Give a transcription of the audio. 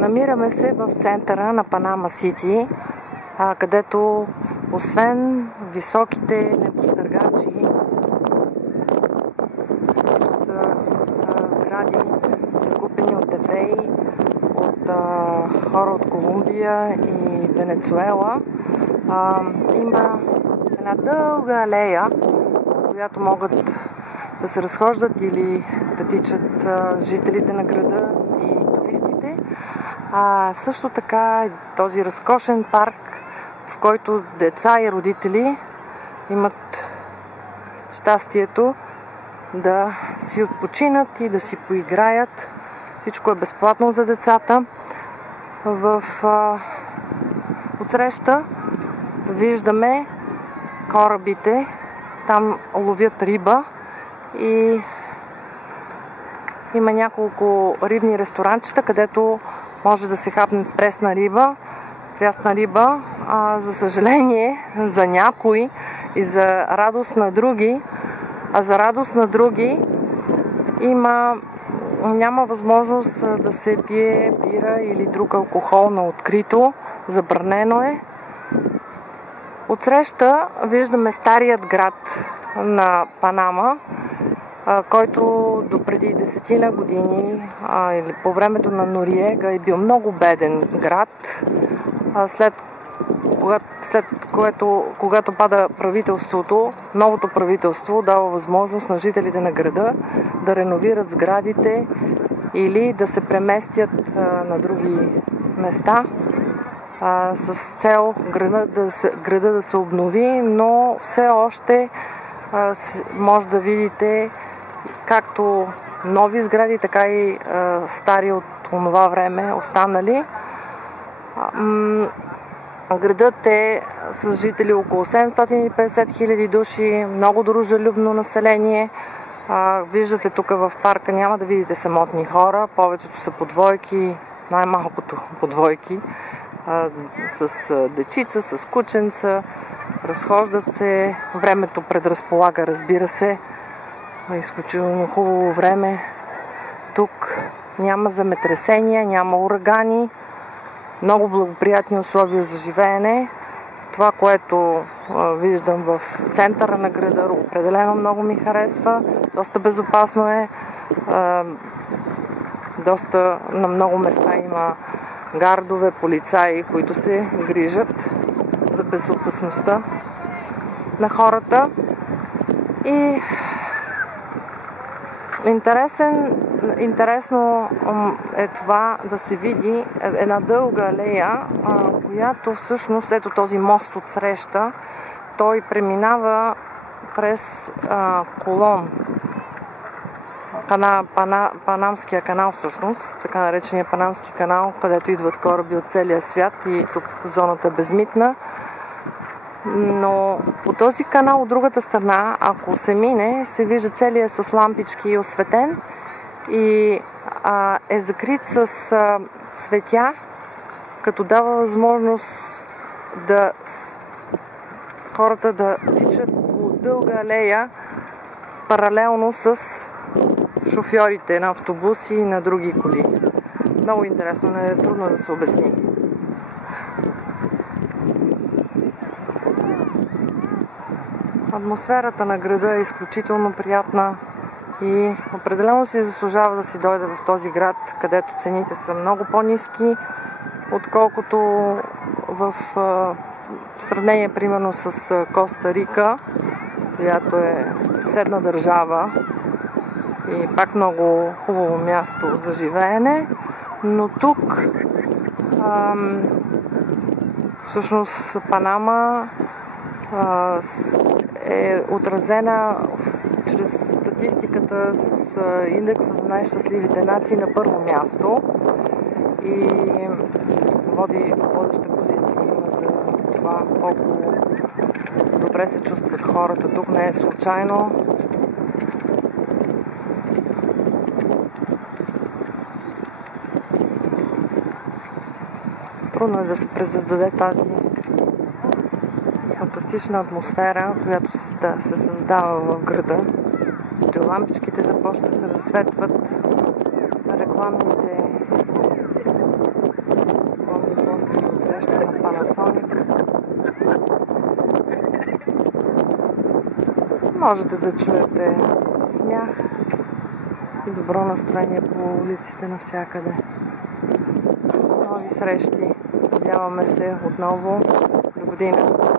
Намираме се в центъра на Панама Сити, където освен високите небостъргачи, които са сгради закупени от евреи, от хора от Колумбия и Венецуела, има една дълга алея, по която могат да се разхождат или да тичат жителите на града и туристите. Също така този разкошен парк, в който деца и родители имат щастието да си отпочинат и да си поиграят. Всичко е безплатно за децата. Отсреща виждаме корабите, там ловят риба и има няколко рибни ресторанчета, където може да се хапне прясна риба. За съжаление за някои и за радост на други, няма възможност да се пие бира или друг алкохол на открито. Забранено е. Отсреща виждаме старият град на Панама, който допреди 10 години или по времето на Нориега е бил много беден град. Когато пада правителството, новото правителство дава възможност на жителите на града да реновират сградите или да се преместят на други места с цел града да се обнови, но все още може да видите както нови сгради, така и стари от това време останали. Градът е с жители около 750 хиляди души, много дружелюбно население. Виждате тук в парка няма да видите самотни хора, повечето са по двойки, най-малкото по двойки, с дечица, с кученца, разхождат се, времето предразполага, разбира се, изключително хубаво време. Тук няма земетресения, няма урагани, много благоприятни условия за живеене. Това, което виждам в центъра на града, определено много ми харесва. Доста безопасно е. На много места има гардове, полицаи, които се грижат за безопасността на хората. И интересно е това да се види една дълга алея, която всъщност, ето този мост отсреща, той преминава през Колон. Панамския канал всъщност, така наречения Панамски канал, където идват кораби от целия свят и тук зоната е безмитна. Но по този канал от другата страна, ако се мине, се вижда целият с лампички осветен и е закрит с цветя, като дава възможност хората да тичат по дълга алея паралелно с шофьорите на автобуси и на други коли. Много интересно, не е трудно да се обясни. Атмосферата на града е изключително приятна и определено си заслужава да си дойде в този град, където цените са много по-ниски, отколкото в сравнение примерно с Коста Рика, която е съседна държава и пак много хубаво място за живеене. Но тук всъщност Панама е отразена чрез статистиката с индекса за най-щастливите нации на първо място и водеща позиция има за това колко добре се чувстват хората. Тук не е случайно. Трудно е да се презаздаде тази фантастична атмосфера, която се създава в града. При лампичките започнаха да светват рекламните на Соник. Можете да чуете смях и добро настроение по улиците навсякъде. Нови срещи. Надяваме се отново до година.